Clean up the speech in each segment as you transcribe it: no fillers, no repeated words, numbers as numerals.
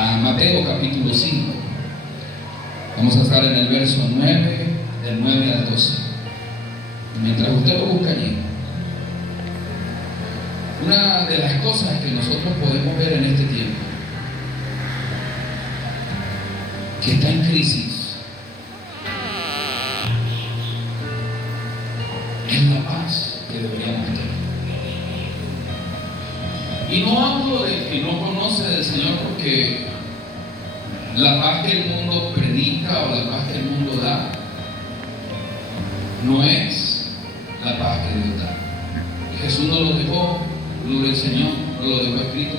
a Mateo capítulo 5. Vamos a estar en el verso 9, del 9 al 12. Mientras usted lo busca allí, una de las cosas que nosotros podemos ver en este tiempo, que está en crisis, es la paz que deberíamos tener. Y no hablo de que no conoce del Señor, porque la paz que el mundo predica o la paz que el mundo da no es la paz que Dios da. Jesús no lo dejó, lo enseñó, no lo dejó escrito.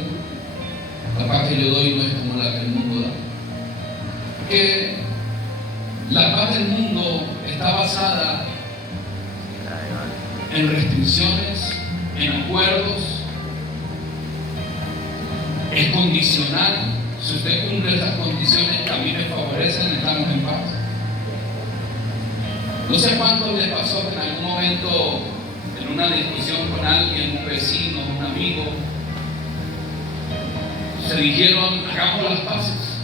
La paz que yo doy no es como la que el mundo da. Que la paz del mundo está basada en restricciones, en acuerdos, es condicional. Si usted cumple esas condiciones que a mí me favorecen, estamos en paz. No sé cuánto le pasó que en algún momento, en una discusión con alguien, un vecino, un amigo, se dijeron, hagamos las paces,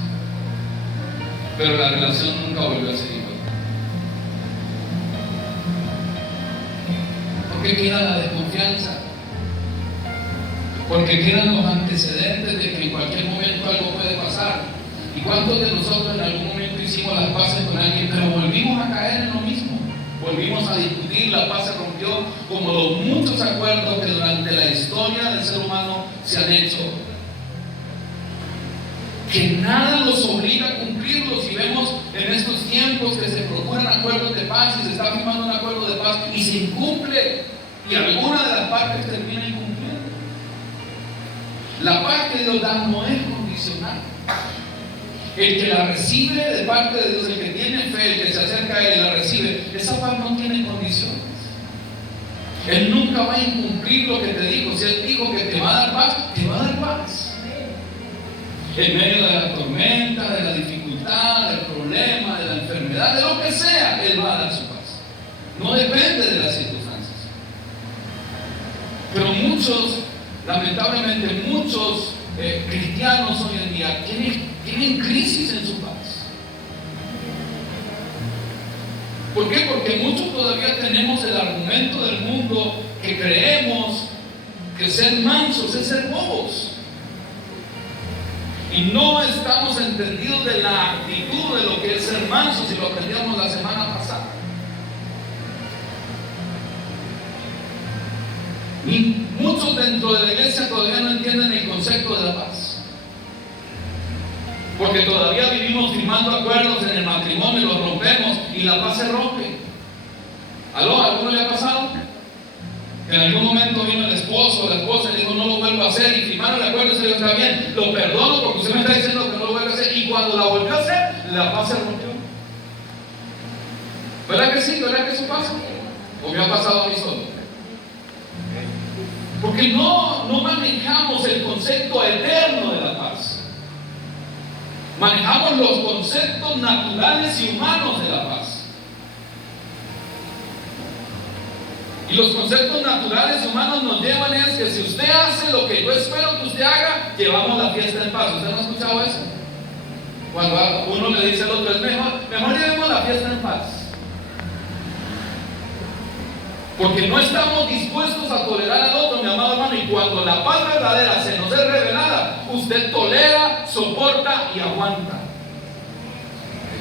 pero la relación nunca volvió a ser igual. Porque queda la desconfianza, porque quedan los antecedentes de que en cualquier momento algo puede pasar. ¿Y cuántos de nosotros en algún momento hicimos las paces con alguien, pero volvimos a caer en lo mismo? Volvimos a discutir, la paz se rompió, como los muchos acuerdos que durante la historia del ser humano se han hecho, que nada los obliga a cumplirlos. Y vemos en estos tiempos que se procuran acuerdos de paz y se está firmando un acuerdo de paz y se incumple, y alguna de las partes termina incumpliendo. La paz que Dios da no es condicional. El que la recibe de parte de Dios, el que tiene fe, el que se acerca a Él y la recibe, esa paz no tiene condiciones. Él nunca va a incumplir lo que te dijo. Si Él dijo que te va a dar paz, te va a dar paz. En medio de la tormenta, de la dificultad, del problema, de la enfermedad, de lo que sea, Él va a dar su paz. No depende de las circunstancias. Pero muchos, lamentablemente, muchos cristianos hoy en día tienen crisis en su paz. ¿Por qué? Porque muchos todavía tenemos el argumento del mundo que creemos que ser mansos es ser bobos. Y no estamos entendidos de la actitud de lo que es ser mansos, y lo aprendíamos la semana pasada. Y muchos dentro de la iglesia todavía no entienden el concepto de la paz, porque todavía vivimos firmando acuerdos en el matrimonio y los rompemos y la paz se rompe. ¿Aló? ¿Alguno le ha pasado? Que en algún momento vino el esposo o la esposa y dijo, no lo vuelvo a hacer, y firmaron el acuerdo y se dijo, está bien, lo perdono porque usted me está diciendo que no lo vuelvo a hacer, y cuando la volvió a hacer, la paz se rompió. ¿Verdad que sí? ¿Verdad que eso pasa? ¿O me ha pasado a mí solo? Porque no manejamos el concepto eterno de la paz. Manejamos los conceptos naturales y humanos de la paz. Y los conceptos naturales y humanos nos llevan es que si usted hace lo que yo espero que usted haga, llevamos la fiesta en paz. ¿Usted no ha escuchado eso? Cuando uno le dice al otro, es mejor llevemos la fiesta en paz. Porque no estamos dispuestos a tolerar al otro, mi amado hermano. Y cuando la paz verdadera se nos es revelada, usted tolera, soporta y aguanta.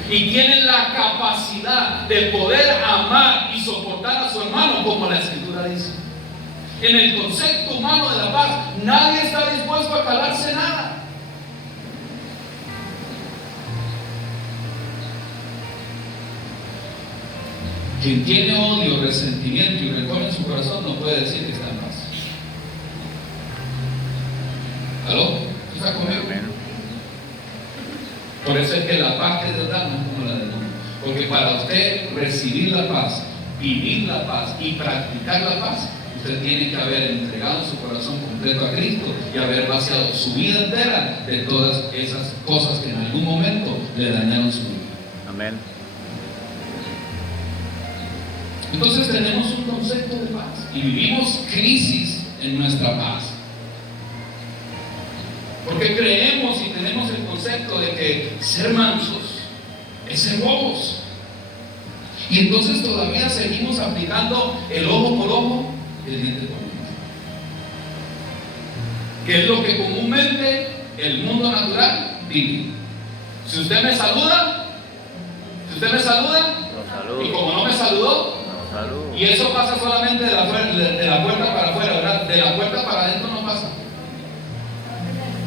Y tiene la capacidad de poder amar y soportar a su hermano, como la Escritura dice. En el concepto humano de la paz, nadie está dispuesto a calarse nada. Quien tiene odio, resentimiento y rencor en su corazón no puede decir que está en paz. ¿Aló? ¿Está conmigo? Por eso es que la paz que Dios da no es como la del mundo. Porque para usted recibir la paz, vivir la paz y practicar la paz, usted tiene que haber entregado su corazón completo a Cristo y haber vaciado su vida entera de todas esas cosas que en algún momento le dañaron su vida. Amén. Entonces tenemos un concepto de paz y vivimos crisis en nuestra paz, porque creemos y tenemos el concepto concepto de que ser mansos es ser bobos. Y entonces todavía seguimos aplicando el ojo por ojo, el diente por diente, que es lo que comúnmente el mundo natural vive. Si usted me saluda, y como no me saludó, y eso pasa solamente de la puerta para afuera, ¿verdad? De la puerta para adentro no pasa.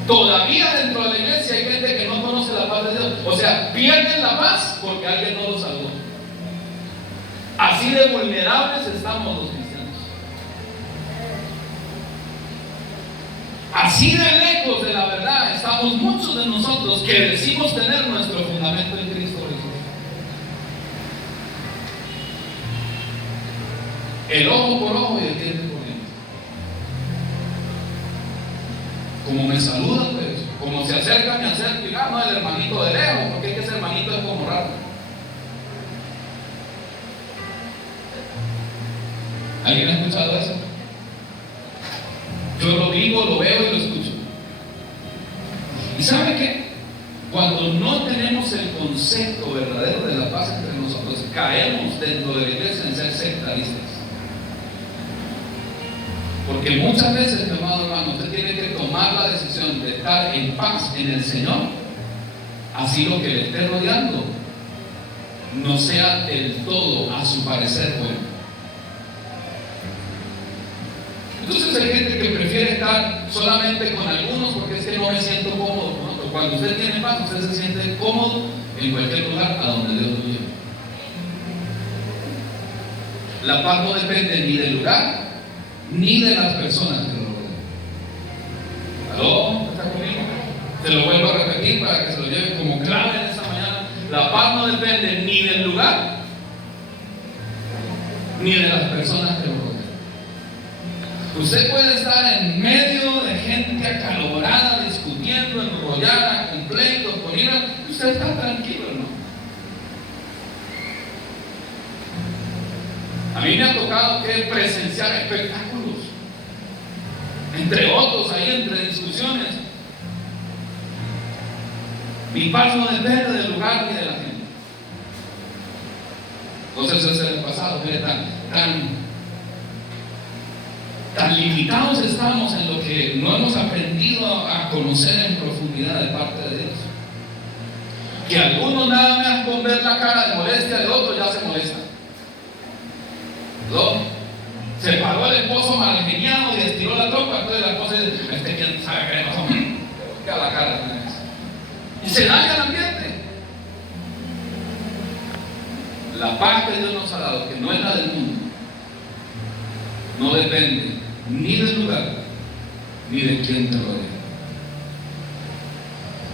Todavía dentro de la iglesia hay gente que no conoce la paz de Dios. O sea, pierden la paz porque alguien no los saludó. Así de vulnerables estamos los cristianos. Así de lejos de la verdad estamos muchos de nosotros que decimos tener nuestro fundamento en Cristo Jesús. El ojo por ojo y el diente por diente. Como me saludan, pues, como se acercan, me acerco y no, el hermanito de lejos, porque es que ese hermanito es como raro. ¿Alguien ha escuchado eso? Yo lo digo, lo veo y lo escucho. ¿Y sabe qué? Cuando no tenemos el concepto verdadero de la paz entre nosotros, caemos dentro de la iglesia en ser sectaristas. Porque muchas veces, mi amado hermano, usted tiene que tomar la decisión de estar en paz en el Señor, así lo que le esté rodeando no sea del todo a su parecer bueno. Entonces hay gente que prefiere estar solamente con algunos porque es que no me siento cómodo con otros. Cuando usted tiene paz, usted se siente cómodo en cualquier lugar a donde Dios lo lleve. La paz no depende ni del lugar ni de las personas que lo rodean. ¿Aló? ¿Está conmigo? Se lo vuelvo a repetir para que se lo lleve como clave en esta mañana. La paz no depende ni del lugar ni de las personas que lo rodean. Usted puede estar en medio de gente acalorada, discutiendo, enrollada, con pleitos, con ira, y usted está tranquilo, ¿no? A mí me ha tocado que presenciar espectáculos, entre otros, ahí entre discusiones. Mi paz no depende del lugar ni de la gente. Entonces ese es el pasado, mire, tan limitados estamos en lo que no hemos aprendido a conocer en profundidad de parte de Dios, que algunos nada más con ver la cara de molestia de otros ya se molestan. ¿No? Se paró el esposo mal geniado y estiró la trompa, entonces la esposa dice, quién sabe qué le pasó, que a la cara y se daña el ambiente. La paz que Dios nos ha dado, que no es la del mundo, no depende ni del lugar ni de quien te rodea.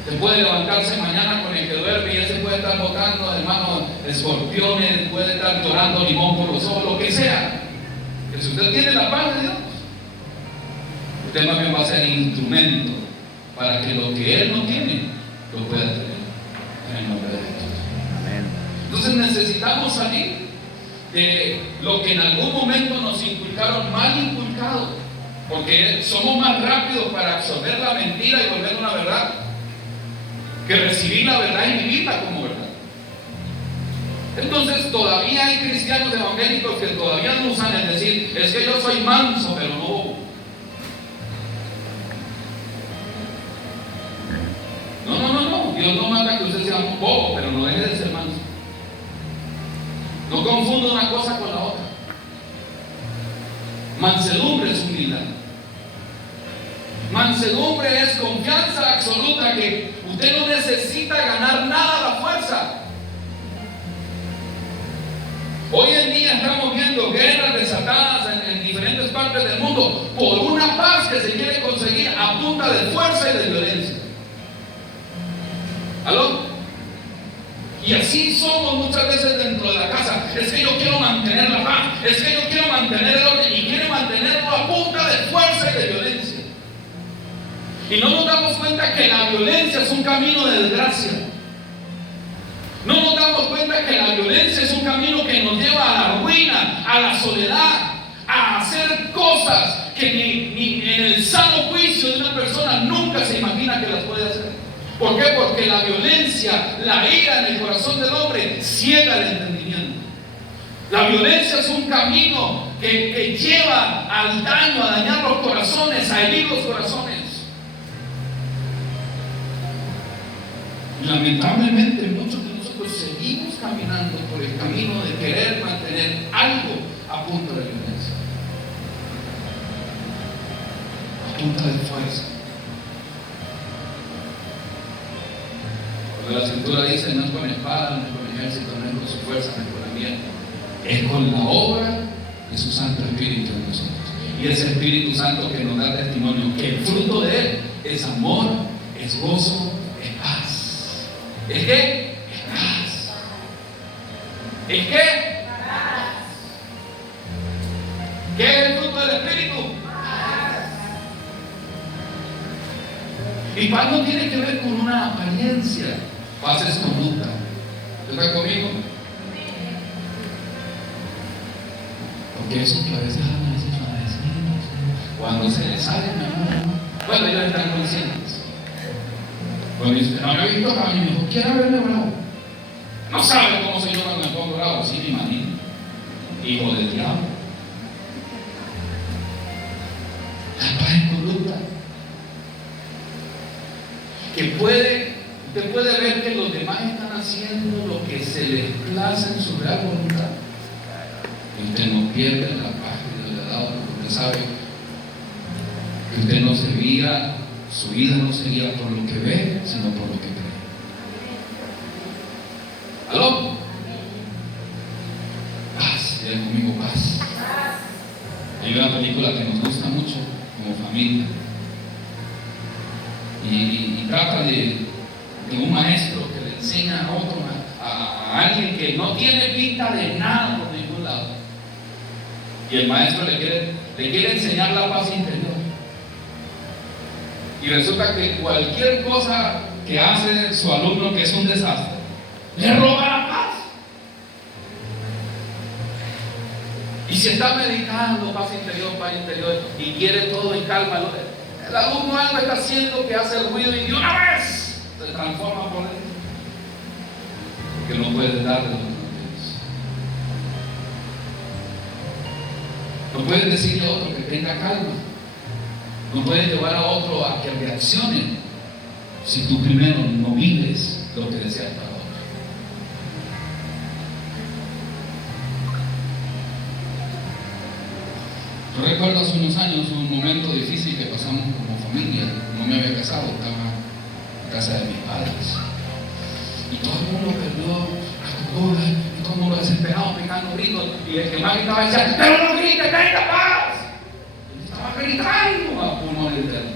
Se puede levantarse mañana con el que duerme y ese puede estar botando, hermano, escorpiones, puede estar llorando limón por los ojos, lo que sea. Que si usted tiene la paz de Dios, usted más bien va a ser instrumento para que lo que Él no tiene lo pueda tener en el nombre de Jesús. Amén. Entonces necesitamos salir de lo que en algún momento nos inculcaron mal inculcado, porque somos más rápidos para absorber la mentira y volver una verdad que recibir la verdad y vivirla como verdad. Entonces todavía hay cristianos evangélicos que todavía no usan el decir, es que yo soy manso pero no bobo. No, Dios no manda que usted sea un bobo, pero no deje de ser manso. No confunda una cosa con la otra. Mansedumbre es humildad. Mansedumbre es confianza absoluta, que usted no necesita ganar nada a la fuerza. Hoy en día estamos viendo guerras desatadas en diferentes partes del mundo por una paz que se quiere conseguir a punta de fuerza y de violencia. ¿Aló? Y así somos muchas veces dentro de la casa. Es que yo quiero mantener la paz, es que yo quiero mantener el orden y quiero mantenerlo a punta de fuerza y de violencia. Y no nos damos cuenta que la violencia es un camino de desgracia. No nos damos cuenta que la violencia es un camino que nos lleva a la ruina, a la soledad, a hacer cosas que ni en el sano juicio de una persona nunca se imagina que las puede hacer. ¿Por qué? Porque la violencia, la ira en el corazón del hombre ciega el entendimiento. La violencia es un camino que lleva al daño, a dañar los corazones, a herir los corazones. Y lamentablemente muchos de nosotros seguimos caminando por el camino de querer mantener algo a punta de violencia, a punta de fuerza. Cuando la Escritura dice: no es con espada, no es con ejército, no es con su fuerza, no es con la mía, es con la obra de su Santo Espíritu en nosotros. Y ese Espíritu Santo que nos da testimonio que el fruto de él es amor, es gozo, es paz. ¿Es qué? Es paz. ¿Es qué? Paz. ¿Qué es el fruto del Espíritu? Paz. Y paz no tiene que ver con una apariencia. Paz es conducta. ¿Estás conmigo? Porque eso que a veces cuando se les sale, bueno, ellos están conscientes. Cuando dicen: no me he visto bravo, y me dijo: quiero verme bravo. No sabe cómo soy yo cuando me pongo bravo. Sí, me imagino. Hijo del diablo. La paz es conducta. Usted puede ver que los demás están haciendo lo que se les place en su real voluntad. Y usted no pierde la paz que Dios le ha dado, porque usted sabe que usted no se guía, su vida no se guía por lo que ve, sino por lo que cree. ¿Aló? Paz, diga conmigo: paz. Hay una película que nos gusta mucho como familia y trata de un maestro que le enseña a otro, a alguien que no tiene pinta de nada por ningún lado, y el maestro le quiere enseñar la paz interior. Y resulta que cualquier cosa que hace su alumno, que es un desastre, le roba la paz. Y si está meditando paz interior, y quiere todo en calma, el alumno algo está haciendo que hace ruido y de una vez se transforma por dentro. Porque no puede darle lo que no tienes. No puedes decirle a otro que tenga calma. No puedes llevar a otro a que reaccione si tú primero no vives lo que deseas para otro. Yo recuerdo hace unos años un momento difícil que pasamos como familia. No me había casado, estaba en casa de mis padres. Y todo el mundo perdió la cordura, y todo el mundo desesperado, pegando gritos. Y el que más gritaba decía: pero no grites, tenga paz. Y estaba gritando a pulmón interno.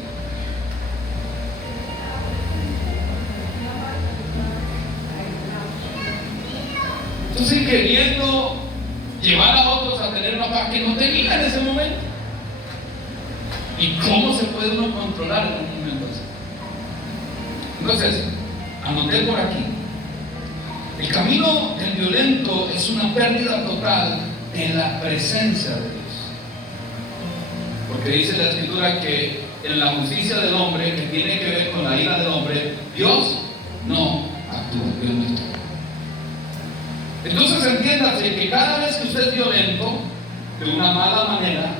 Entonces, queriendo llevar a otros a tener una paz que no tenía en ese momento. ¿Y cómo se puede uno controlar en un momento así? Entonces, anoté por aquí: el camino del violento es una pérdida total de la presencia de Dios. Porque dice la Escritura que en la justicia del hombre, que tiene que ver con la ira del hombre, Dios no actúa, Dios no está. Entonces entiéndase que cada vez que usted es violento de una mala manera,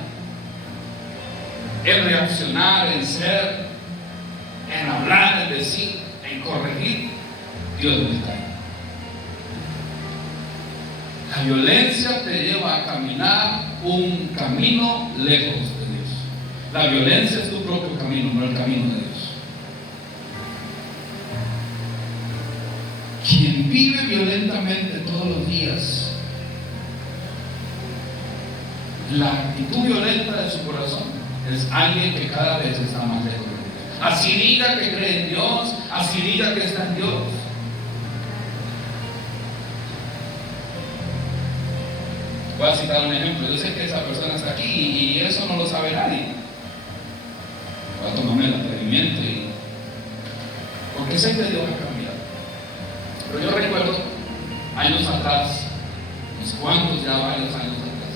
en reaccionar, en ser, en hablar, en decir, en corregir, Dios no está ahí. La violencia te lleva a caminar un camino lejos de Dios. La violencia es tu propio camino, no el camino de Dios. Quien vive violentamente todos los días, la actitud violenta de su corazón es alguien que cada vez está más lejos de Dios. Así diga que cree en Dios, así diga que está en Dios. Voy a citar un ejemplo. Yo sé que esa persona está aquí y eso no lo sabe nadie. Voy a tomarme el atrevimiento porque sé que Dios va a cambiar. Pero yo recuerdo años atrás, unos cuantos, ya varios años atrás,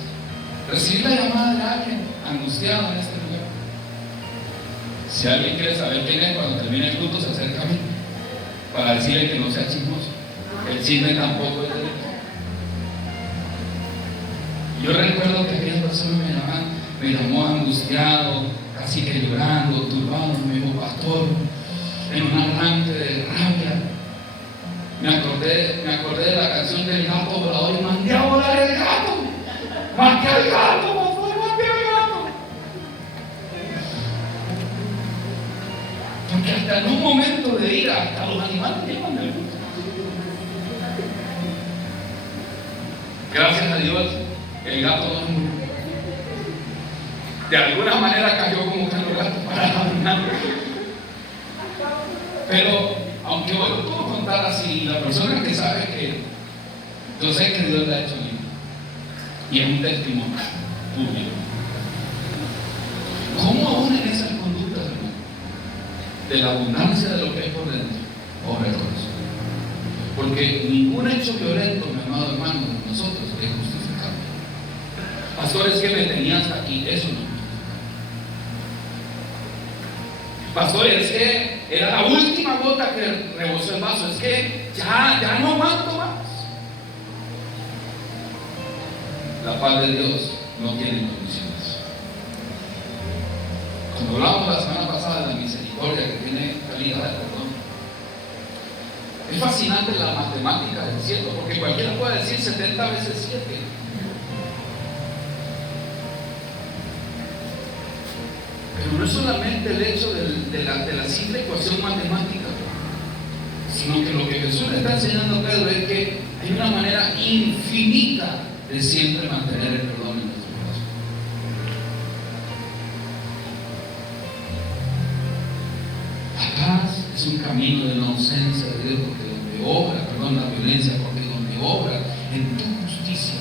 recibí la llamada de alguien angustiado en este lugar. Si alguien quiere saber quién es, cuando termine el culto se acerca a mí. para decirle que no sea chismoso. El chisme tampoco es de Dios. Yo recuerdo que aquella persona me llamó angustiado, casi que llorando, turbado, me dijo: pastor, en un arranque de rabia, me acordé de la canción del gato volador y mandé a volar el gato. Maté al gato, pastor, maté al gato. Porque hasta en un momento de ira, hasta los animales llevan el gusto. Gracias a Dios, el gato no murió. De alguna manera cayó como que los gatos para abandonar. Pero, aunque hoy lo puedo contar así, la persona que sabe que yo sé que Dios le ha hecho bien, y es un testimonio público. ¿Cómo aún en esas conductas, hermano, de la abundancia de lo que es por dentro, obra el corazón? Porque ningún hecho violento, mi amado hermano, de nosotros es justificable. Pastores, que me tenía hasta aquí, eso no. Pastores, es que era la última gota que rebosó el vaso, es que ya no aguanto más. La paz de Dios no tiene condiciones. Cuando hablamos la semana pasada de la misericordia que tiene calidad de perdón, es fascinante la matemática del cielo, porque cualquiera puede decir 70 veces 7. Pero no es solamente el hecho de la simple ecuación matemática, sino que lo que Jesús le está enseñando a Pedro es que hay una manera infinita de siempre mantener el perdón en nuestro corazón. La paz es un camino de la ausencia de Dios, porque donde obra, la violencia, porque donde obra en tu justicia,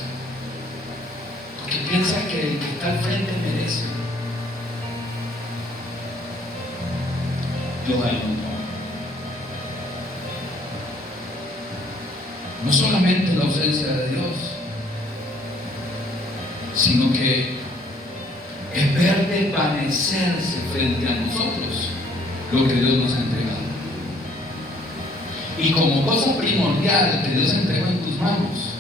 porque piensa que el que está al frente merece. Dios da el control. No solamente la ausencia de Dios, sino que es ver desvanecerse frente a nosotros lo que Dios nos ha entregado. Y como cosa primordial que Dios entregó en tus manos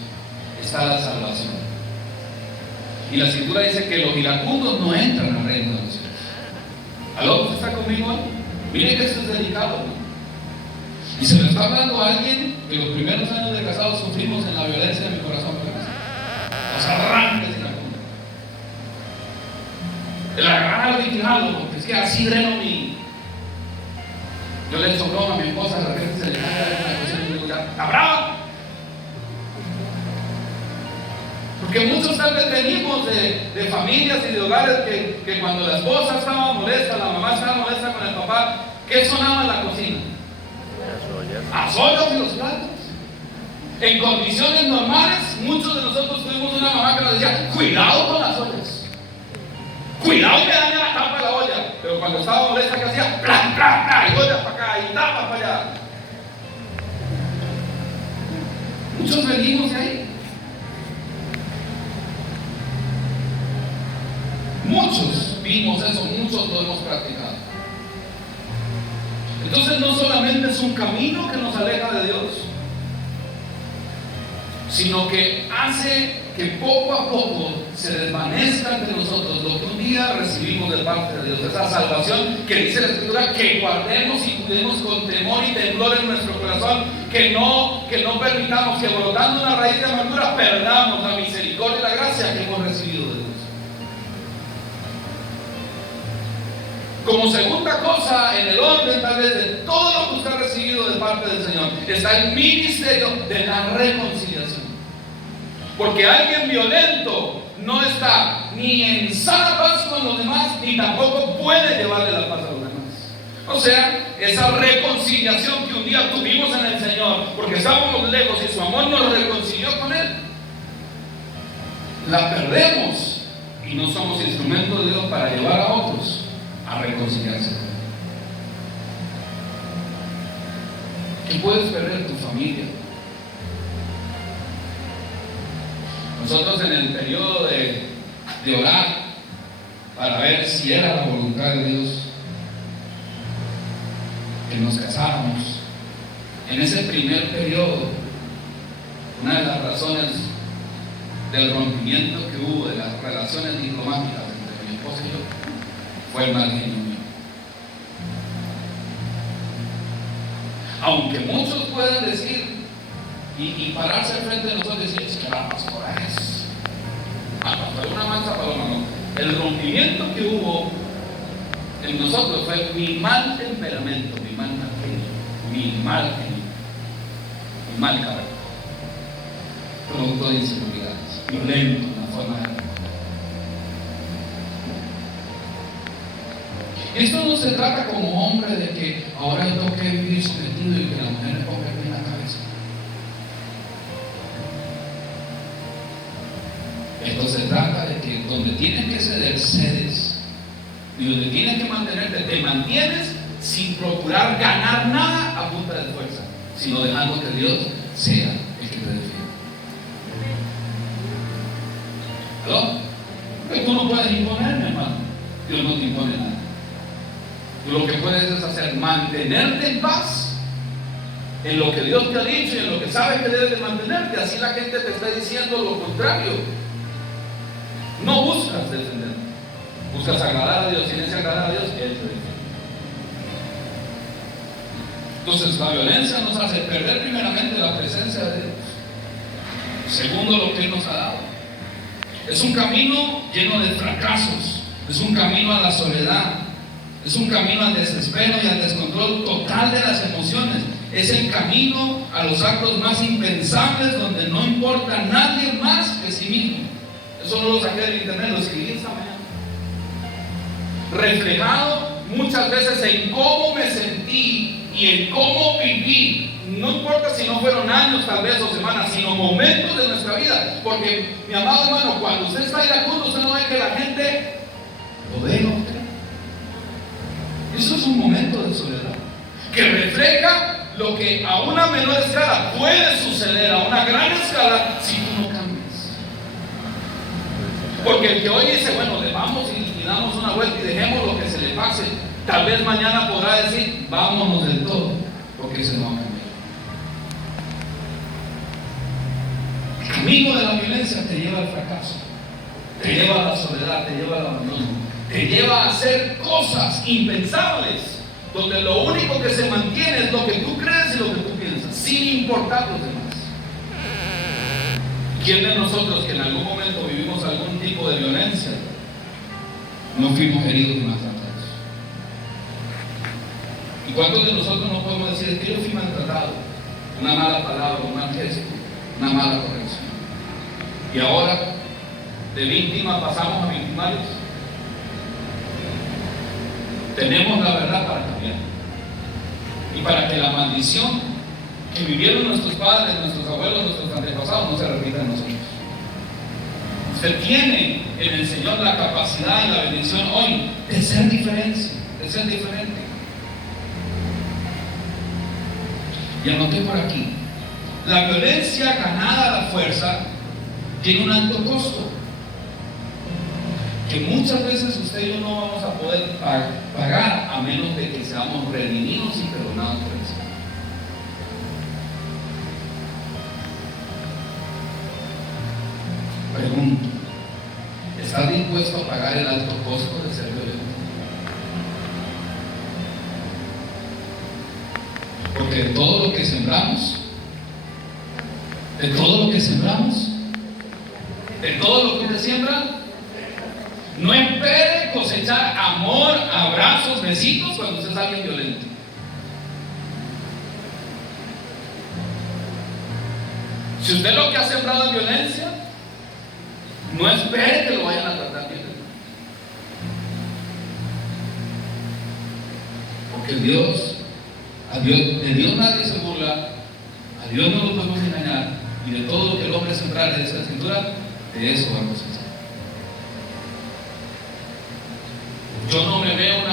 está la salvación. Y la Escritura dice que los iracundos no entran al reino de los cielos. ¿Aló? ¿Usted está conmigo hoy? Mire que esto es delicado, ¿no? Y se lo está hablando a alguien que los primeros años de casados sufrimos en la violencia de mi corazón. Los arranques iracundos. El agarrarlo y tirarlo, porque es que así dreno mi. Yo le echo broma a mi esposa, de repente se le cae una cosa y digo: ya, ¡está brava! Porque muchos tal vez venimos de familias y de hogares que cuando la esposa estaba molesta, la mamá estaba molesta con el papá, ¿qué sonaba en la cocina? Las ollas y los platos. En condiciones normales, muchos de nosotros tuvimos una mamá que nos decía: cuidado con las ollas, cuidado que daña la tapa de la olla. Pero cuando estaba molesta, ¿qué hacía? ¡Plan, plan, plan! Y ollas para acá y tapas para allá. Muchos venimos de ahí. Muchos vimos eso, muchos lo hemos practicado. Entonces no solamente es un camino que nos aleja de Dios, sino que hace que poco a poco se desvanezca entre nosotros lo que un día recibimos de parte de Dios, esa salvación que dice la Escritura que guardemos y cuidemos con temor y temblor en nuestro corazón, que no permitamos que brotando una raíz de amargura perdamos la misericordia y la gracia que hemos recibido de Dios. Como segunda cosa, en el orden tal vez de todo lo que usted ha recibido de parte del Señor, está el ministerio de la reconciliación. Porque alguien violento no está ni en sana paz con los demás, ni tampoco puede llevarle la paz a los demás. O sea, esa reconciliación que un día tuvimos en el Señor, porque estábamos lejos y su amor nos reconcilió con Él, la perdemos y no somos instrumentos de Dios para llevar a otros a reconciliarse. ¿Qué puedes perder? Tu familia. Nosotros en el periodo de orar para ver si era la voluntad de Dios que nos casáramos, En ese primer periodo, una de las razones del rompimiento que hubo de las relaciones diplomáticas entre mi esposa y yo fue el mal genio mío. Aunque muchos puedan decir y pararse al frente de nosotros y decir, es que la pastora es una mansa paloma, no. El rompimiento que hubo en nosotros fue mi mal temperamento, mi mal genio, mi mal carácter, producto de inseguridades, violento, una forma de responder. Esto no se trata como hombre de que ahora yo tengo que vivir sometido y que la mujer le ponga en la cabeza. Esto se trata de que donde tienes que ceder, cedes. Y donde tienes que mantenerte, te mantienes sin procurar ganar nada a punta de fuerza, sino dejando que Dios sea el que te defienda. ¿Aló? Porque tú no puedes imponerme, hermano. Dios no te impone nada. Tú lo que puedes es hacer, mantenerte en paz en lo que Dios te ha dicho y en lo que sabes que debes de mantenerte. Así la gente te está diciendo lo contrario. No buscas defender, buscas agradar a Dios. Y en ese agradar a Dios, Él te defiende. Entonces la violencia nos hace perder primeramente la presencia de Dios. Segundo, lo que Él nos ha dado. Es un camino lleno de fracasos. Es un camino a la soledad. Es un camino al desespero y al descontrol total de las emociones. Es el camino a los actos más impensables donde no importa nadie más que sí mismo. Eso no lo saqué del internet, lo escribí esta mañana. Reflejado muchas veces en cómo me sentí y en cómo viví. No importa si no fueron años tal vez o semanas, sino momentos de nuestra vida. Porque, mi amado hermano, cuando usted está iracundo, usted no ve que la gente lo ve, ¿no? Eso es un momento de soledad que refleja lo que a una menor escala puede suceder a una gran escala si tú no cambias. Porque el que hoy dice, bueno, le vamos y damos una vuelta y dejemos lo que se le pase, tal vez mañana podrá decir, vámonos del todo, porque eso no va a cambiar. El camino de la violencia te lleva al fracaso, te lleva a la soledad, te lleva al abandono. Te lleva a hacer cosas impensables, donde lo único que se mantiene es lo que tú crees y lo que tú piensas, sin importar los demás. ¿Quién de nosotros que en algún momento vivimos algún tipo de violencia no fuimos heridos y maltratados? ¿Y cuántos de nosotros no podemos decir que yo fui maltratado? Una mala palabra, un mal gesto, una mala corrección. Y ahora, de víctima pasamos a victimarios. Tenemos la verdad para cambiar y para que la maldición que vivieron nuestros padres, nuestros abuelos, nuestros antepasados no se repita en nosotros. Usted tiene en el Señor la capacidad y la bendición hoy de ser diferente, Y anoté por aquí, la violencia ganada a la fuerza tiene un alto costo, que muchas veces usted y yo no vamos a poder pagar a menos de que seamos redimidos y perdonados por el Señor. Pregunto, ¿estás dispuesto a pagar el alto costo de ser violento? Porque de todo lo que sembramos, de todo lo que usted siembra, no espere cosechar amor, abrazos, besitos cuando usted es alguien violento. Si usted lo que ha sembrado es violencia, no espere que lo vayan a tratar bien. Porque de Dios nadie se burla, a Dios no lo podemos engañar, y de todo lo que el hombre sembrar de esa escritura, de eso vamos a cosechar. Yo no me veo,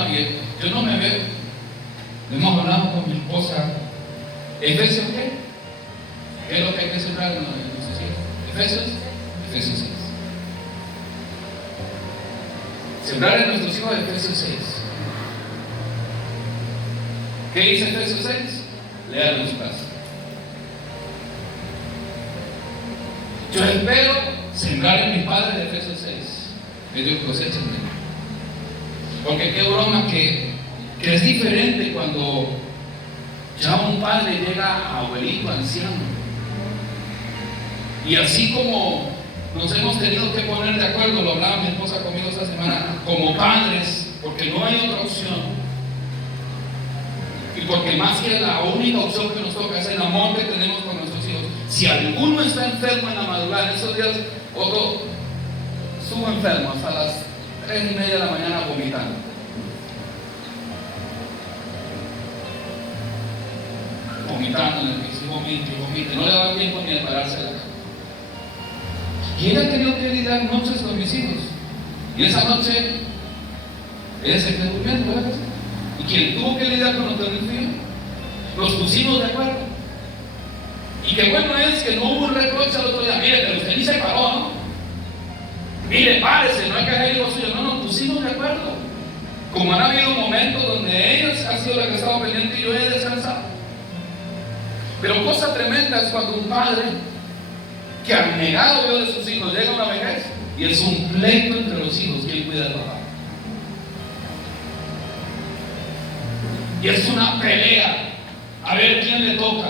hemos hablado con mi esposa, ¿Efesios qué? ¿Qué es lo que hay que sembrar en nuestros hijos? Efesios 6. Sembrar en nuestros hijos, Efesios 6. ¿Qué dice Efesios 6? léalo en su casa. Yo espero sembrar en mi padre de Efesios 6, que Dios cosecha en mí. Porque qué broma que es diferente cuando ya un padre llega a abuelito, anciano. Y así como nos hemos tenido que poner de acuerdo, lo hablaba mi esposa conmigo esta semana, como padres, porque no hay otra opción. Y porque más que la única opción que nos toca es el amor que tenemos con nuestros hijos. Si alguno está enfermo en la madrugada, en esos días, otro estuvo enfermo hasta las 3:30 de la mañana vomitando. Vomitando en el piso, vomite, no le da tiempo ni de pararse de la cama. Y ella ha tenido que lidiar noches con mis hijos. Y esa noche, ella se quedó durmiendo, ¿verdad? Y quien tuvo que lidiar con los de mis hijos, los pusimos de acuerdo. Y qué bueno es que no hubo un reproche al otro día. Mire, pero usted ni se paró, ¿no? Mire, párese, no hay que hacer hijo suyo. No, nos pusimos de acuerdo. Como han habido momentos donde ella ha sido la que estaba pendiente y yo he descansado. Pero cosa tremenda es cuando un padre que abnegado veo de sus hijos llega a una vejez y es un pleito entre los hijos que él cuida del papá. Y es una pelea a ver quién le toca.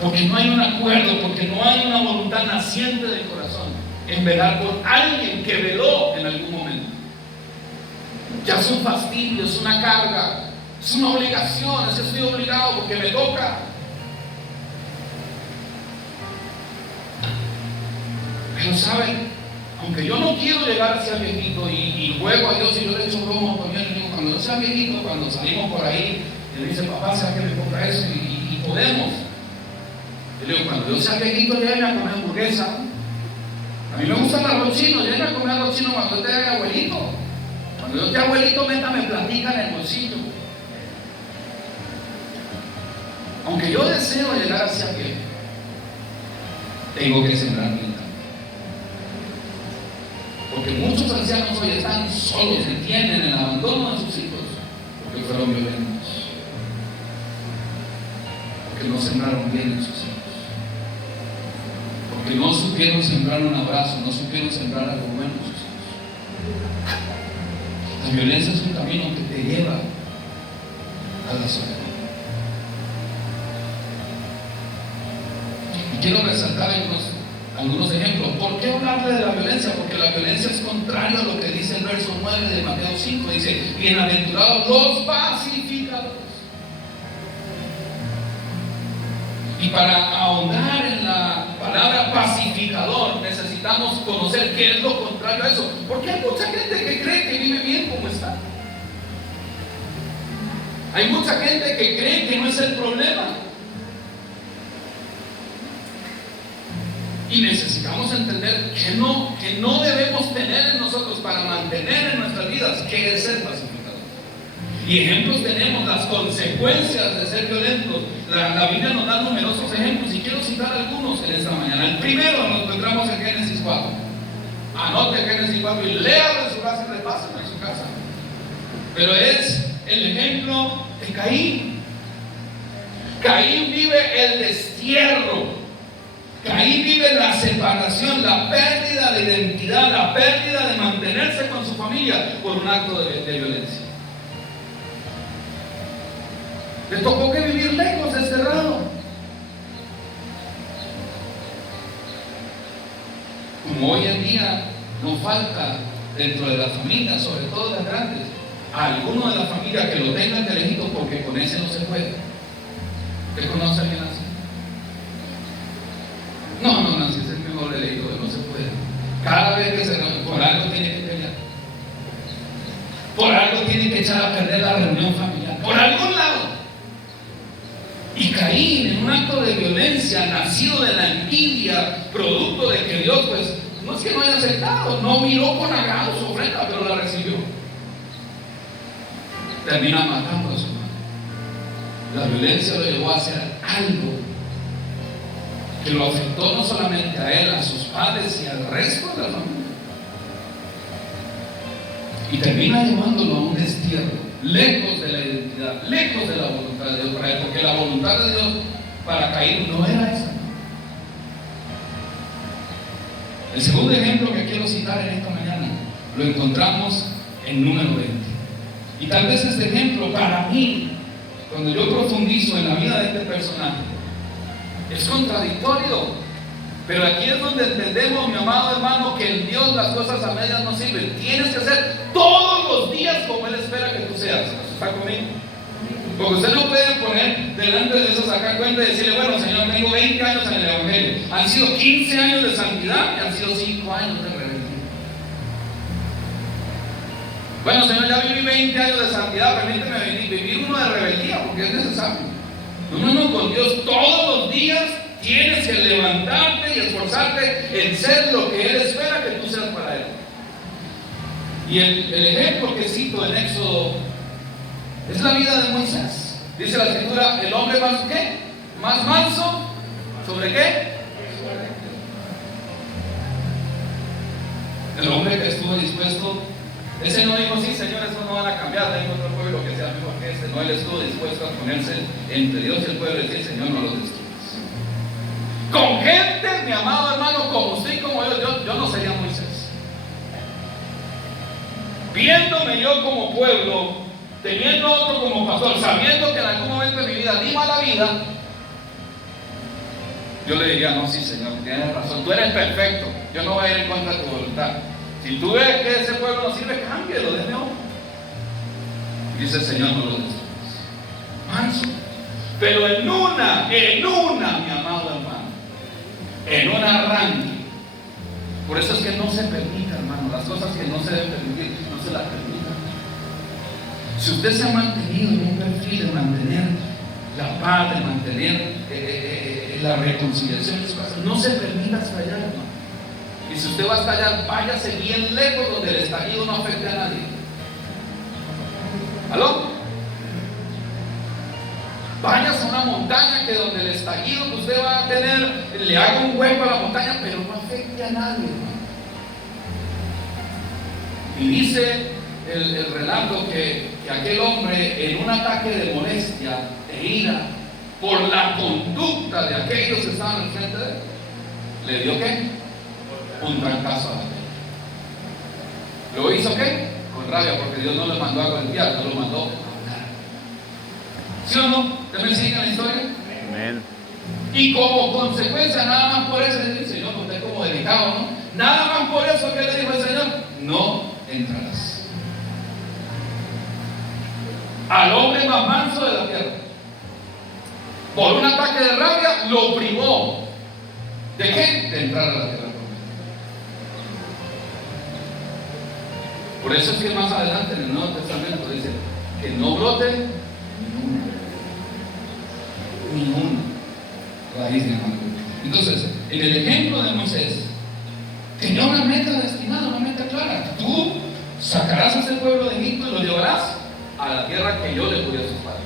Porque no hay un acuerdo, porque no hay una voluntad naciente del corazón en velar por alguien que veló en algún momento. Ya es un fastidio, es una carga, es una obligación, es que estoy obligado porque me toca. Pero saben, aunque yo no quiero llegar a ser viejito y ruego a Dios y yo le echo broma con Dios, le digo, cuando yo sea viejito, cuando salimos por ahí, le dice, papá, ¿sabes que me compra eso? Y podemos. Le digo, cuando yo sea viejito, llévame a comer hamburguesa. A mí me gusta el arroz chino, llévame a comer arroz chino cuando yo te haga abuelito. Cuando yo esté abuelito, métame platica en el bolsillo. Aunque yo deseo llegar hacia viejo, tengo que sembrar mi. Porque muchos ancianos hoy están solos, entienden el abandono de sus hijos, porque fueron violentos, porque no sembraron bien en sus hijos, porque no supieron sembrar un abrazo, no supieron sembrar algo bueno en sus hijos. La violencia es un camino que te lleva a la soledad. Y quiero resaltar algunos ejemplos. ¿Por qué hablarle de la violencia? Porque la violencia es contrario a lo que dice el verso 9 de Mateo 5. Dice, bienaventurados los pacificadores. Y para ahondar en la palabra pacificador necesitamos conocer qué es lo contrario a eso. Porque hay mucha gente que cree que vive bien como está. Hay mucha gente que cree que no es el problema. Y necesitamos entender que no debemos tener en nosotros para mantener en nuestras vidas que es ser pacificador. Y ejemplos tenemos, las consecuencias de ser violentos. La Biblia nos da numerosos ejemplos y quiero citar algunos en esta mañana. El primero nos encontramos en Génesis 4. Anote Génesis 4 y léalo en su casa y repásalo en su casa. Pero es el ejemplo de Caín. Caín vive el destierro. Caín vive la separación, la pérdida de identidad, la pérdida de mantenerse con su familia por un acto de violencia. Le tocó que vivir lejos, desterrado. Como hoy en día no falta dentro de la familia, sobre todo las grandes, a alguno de la familia que lo tengan de lejito porque con ese no se puede. ¿Usted conoce a alguien así? No, si es el mejor elegido, no se puede. Cada vez que se por algo tiene que pelear. Por algo tiene que echar a perder la reunión familiar. Por algún lado. Y Caín, en un acto de violencia, nacido de la envidia, producto de que Dios, pues, no es que no haya aceptado, no miró con agrado su ofrenda, pero la recibió. Termina matando a su madre. La violencia lo llevó a hacer algo que lo afectó no solamente a él, a sus padres y al resto de la familia. Y termina llevándolo a un destierro. lejos de la identidad, lejos de la voluntad de Dios para él, porque la voluntad de Dios para Caín no era esa. El segundo ejemplo que quiero citar en esta mañana lo encontramos en Número 20. Y tal vez este ejemplo para mí, cuando yo profundizo en la vida de este personaje, es contradictorio. Pero aquí es donde entendemos, mi amado hermano, que en Dios las cosas a medias no sirven. Tienes que ser todos los días como Él espera que tú seas. ¿Está conmigo? Porque usted no puede poner delante de eso, sacar cuenta y decirle: bueno, Señor, tengo 20 años en el Evangelio. Han sido 15 años de santidad y han sido 5 años de rebeldía. Bueno, Señor, ya viví 20 años de santidad, permíteme vivir uno de rebeldía, porque es necesario. No, con Dios todos los días tienes que levantarte y esforzarte en ser lo que Él espera que tú seas para Él. Y el ejemplo que cito en Éxodo es la vida de Moisés. Dice la Escritura: el hombre más ¿qué? Más manso. ¿Sobre qué? El hombre que estuvo dispuesto. Ese no dijo: sí, Señor, eso no van a cambiar, hay otro pueblo que sea mejor que este. No, él estuvo dispuesto a ponerse entre Dios y el pueblo y decir: Señor, no lo destruyas. Con gente, mi amado hermano, como usted y como yo no sería Moisés. Viéndome yo como pueblo, teniendo otro como pastor, sabiendo que en algún momento de mi vida di mala vida, yo le diría: no, sí, Señor, tienes razón, tú eres perfecto, yo no voy a ir en contra de tu voluntad. Si tú ves que ese pueblo no sirve, cámbialo, déme otro. Dice el Señor: no lo destruyas. Manso. Pero en una, mi amado hermano, en un arranque. Por eso es que no se permite, hermano, las cosas que no se deben permitir, no se las permita. Si usted se ha mantenido en un perfil de mantener la paz, de mantener la reconciliación, no se permita estallar, hermano. Y si usted va a estallar, váyase bien lejos donde el estallido no afecte a nadie. ¿Aló? Váyase a una montaña que donde el estallido que usted va a tener le haga un hueco a la montaña, pero no afecte a nadie, hermano. Y dice el relato que aquel hombre, en un ataque de molestia, de ira, por la conducta de aquellos que estaban al frente de él, le dio ¿qué? Un trancazo a la gente. ¿Lo hizo qué? Con rabia, porque Dios no le mandó a golpear, no lo mandó a hablar. ¿Sí o no? ¿Usted me sigue en la historia? Amén. Y como consecuencia, nada más por eso, le dice: Señor, usted es como delicado, ¿no? Nada más por eso que le dijo el Señor: no entrarás. Al hombre más manso de la tierra, por un ataque de rabia, lo privó. ¿De qué? De entrar a la tierra. Por eso es que más adelante en el Nuevo Testamento dice que no brote ninguna raíz de amargura. Entonces, en el ejemplo de Moisés, tenía una meta destinada, una meta clara: tú sacarás a ese pueblo de Egipto y lo llevarás a la tierra que yo le juré a sus padres.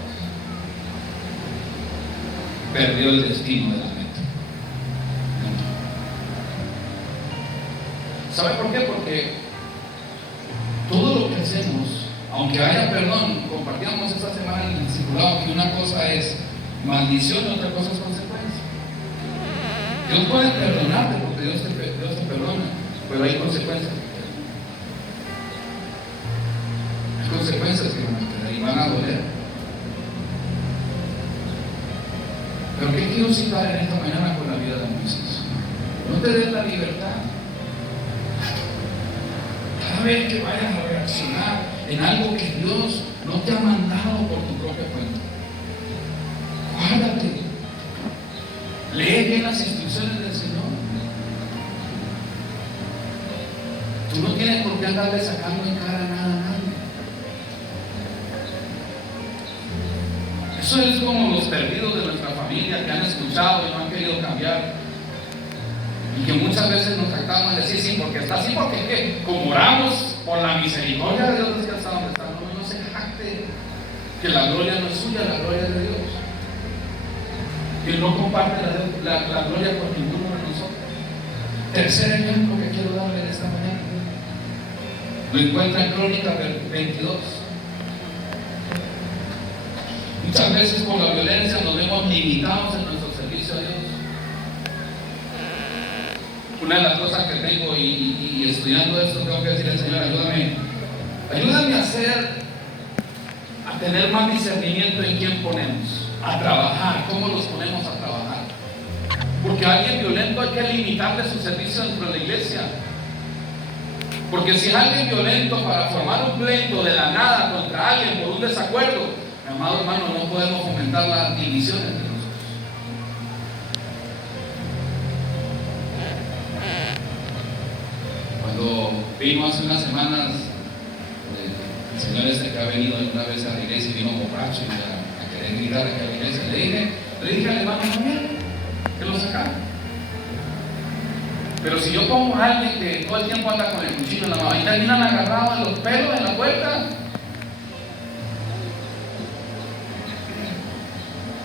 Perdió el destino de la meta. ¿Sabe por qué? Porque todo lo que hacemos, aunque haya perdón, compartíamos esta semana en el discipulado que una cosa es maldición y otra cosa es consecuencia. Dios puede perdonarte porque Dios te perdona, pero hay consecuencias. Hay consecuencias que van a quedar y van a doler. Pero ¿qué quiero citar en esta mañana con la vida de Moisés? No te des la libertad. Cada vez que vayas a reaccionar en algo que Dios no te ha mandado por tu propia cuenta, guárdate. Lee bien las instrucciones del Señor. Tú no tienes por qué andarle sacando en cara nada a nadie. Eso es como los perdidos de nuestra familia que han escuchado y no han querido cambiar. Y que muchas veces nos tratamos de decir: sí, porque está así, porque ¿qué? Como oramos por la misericordia de Dios, es que hasta donde está. No se jacte que la gloria no es suya, la gloria es de Dios. Que no comparte la gloria con ninguno de nosotros. Tercer ejemplo que quiero darle en esta mañana lo encuentra en Crónicas 22. Muchas veces por la violencia nos vemos limitados en nuestro servicio a Dios. Una de las cosas que tengo y estudiando esto, tengo que decirle al Señor, ayúdame a tener más discernimiento en quién ponemos, a trabajar, cómo los ponemos a trabajar. Porque a alguien violento hay que limitarle su servicio dentro de la iglesia. Porque si es alguien violento para formar un pleito de la nada contra alguien por un desacuerdo, mi amado hermano, no podemos fomentar la división entre nosotros. Cuando vino hace unas semanas el señor que ha venido alguna vez a la iglesia y vino borracho y a querer gritar aquí a la iglesia, le dije al hermano que lo sacara. Pero si yo pongo a alguien que todo el tiempo anda con el cuchillo en la mano y terminan agarrados en los pelos en la puerta,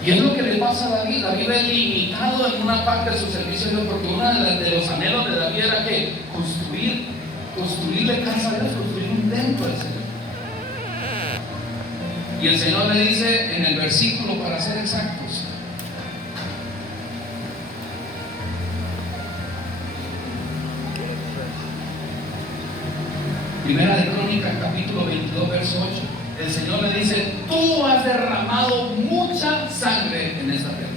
y es lo que le pasa a David. David es limitado en una parte de su servicio a Dios, porque uno de los anhelos de David era que construirle casa a Dios, construir un templo al Señor. Y el Señor le dice en el versículo, para ser exactos, Primera de Crónicas, capítulo 22, verso 8, el Señor le dice: tú has derramado mucha sangre en esta tierra.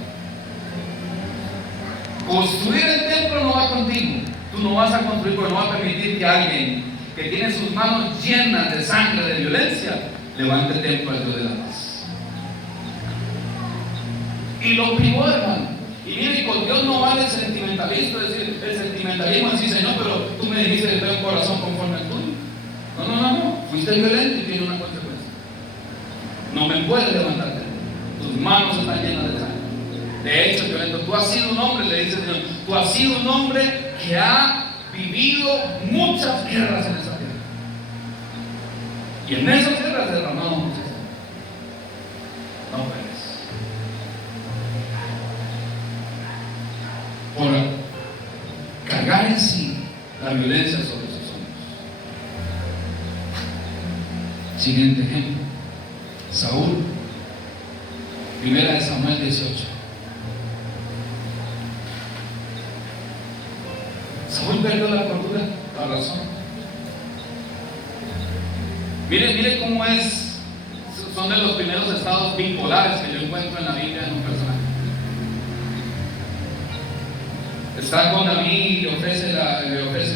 Construir el templo no va contigo. Tú no vas a construir, porque no va a permitir que alguien que tiene sus manos llenas de sangre, de violencia, levante el templo al Dios de la paz. Y lo privó, hermano. Y mire, con Dios no vale el sentimentalismo, es decir, el sentimentalismo así, Señor, pero tú me dijiste que tengo un corazón conforme al tuyo. No. Fuiste violento y tiene una consecuencia. No me puedes levantarte. Tus manos están llenas de sangre. De hecho, violento, tú has sido un hombre, le dice el Señor, tú has sido un hombre que ha vivido muchas guerras en esa tierra. Y en esas guerras derramamos muchas sangre. No puedes. Por cargar en sí la violencia sobre sus hombros. Siguiente ejemplo, Saúl, 1 Samuel 18. Saúl perdió la cordura, la razón. Mire cómo son de los primeros estados bipolares que yo encuentro en la Biblia en un personaje. Está con David y le ofrece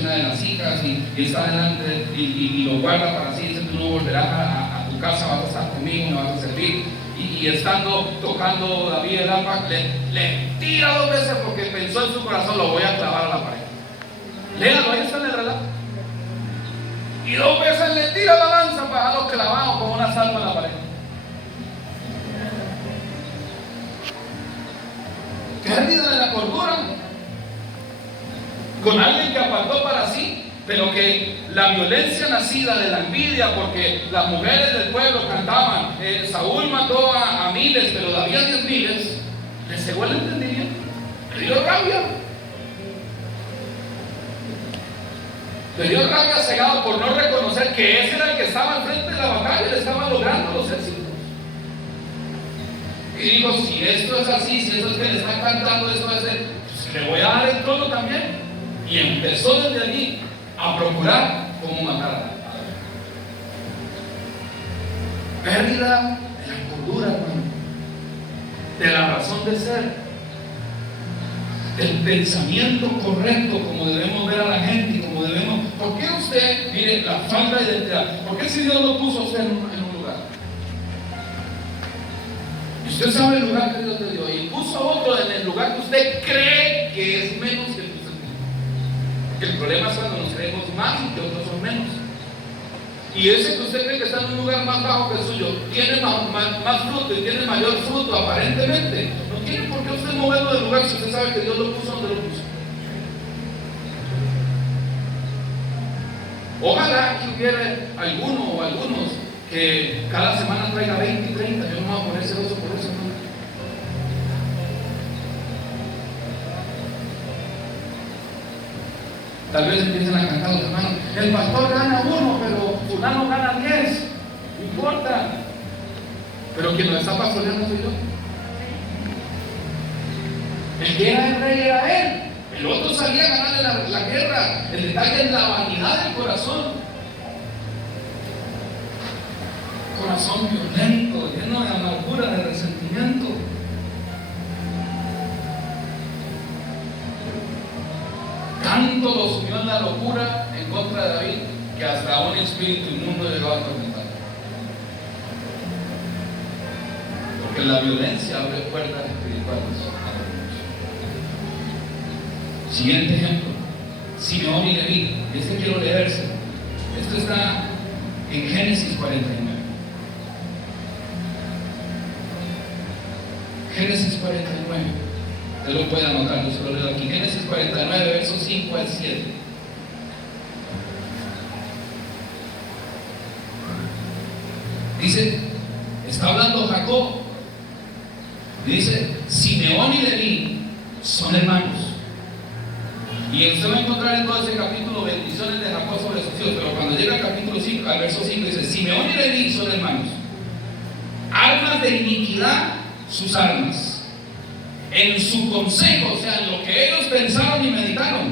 una de las hijas y está delante y lo guarda para sí. Dice: tú no volverás a tu casa, vas a estar conmigo, me vas a servir. Y estando tocando David el arpa, le tira 2 veces porque pensó en su corazón: lo voy a clavar a la pared. Léalo, ahí está en el relato. Y 2 veces le tira la lanza para dejarlo clavado como una salva en la pared. Pérdida de la cordura. Con alguien que apartó para sí, pero que la violencia nacida de la envidia, porque las mujeres del pueblo cantaban: Saúl mató a miles, pero David a 10 miles, le cegó el entendimiento, le dio rabia. Le dio rabia cegado por no reconocer que ese era el que estaba al frente de la batalla, le estaba logrando los éxitos. Y digo: si esto es así, si eso es que le están cantando, esto es, pues le voy a dar el trono también. Y empezó desde allí a procurar cómo matar a David. Pérdida de la cordura, hermano, de la razón de ser, del pensamiento correcto, como debemos ver a la gente y como debemos. ¿Por qué usted, mire, la falta de identidad? ¿Por qué si Dios lo puso a usted en un lugar? Y usted sabe el lugar que Dios le dio y puso a otro en el lugar que usted cree que es menos que usted. El problema es cuando nos creemos más y que otros son menos. Y ese que usted cree que está en un lugar más bajo que el suyo tiene más fruto y tiene mayor fruto aparentemente. No tiene por qué usted moverlo del lugar si usted sabe que Dios lo puso donde lo puso. Ojalá que hubiera alguno o algunos que cada semana traiga 20 y 30. Yo no me voy a poner celoso por eso, ¿no? Tal vez empiecen a cantar los hermanos: el pastor gana 1, pero fulano gana 10. No importa. Pero quien lo está pastoreando soy yo. El que era el rey era él. El otro salía a ganarle la guerra. El detalle es la vanidad del corazón. Corazón violento, lleno de amargura, de resentimiento. Tanto lo sumió en la locura en contra de David que hasta un espíritu inmundo llegó a atormentar. Porque la violencia abre puertas espirituales. Siguiente ejemplo: Simeón y Leví. Este quiero leerse. Esto está en Génesis 49. Génesis 49. Usted lo puede anotar, yo se lo leo aquí. Génesis 49, versos 5 al 7. Dice, está hablando Jacob. Dice, Simeón y Leví son hermanos. Y usted va a encontrar en todo ese capítulo bendiciones de Jacob sobre sus hijos. Pero cuando llega al capítulo 5, al verso 5, dice, Simeón y Leví son hermanos. Armas de iniquidad sus armas. En su consejo, o sea, en lo que ellos pensaron y meditaron,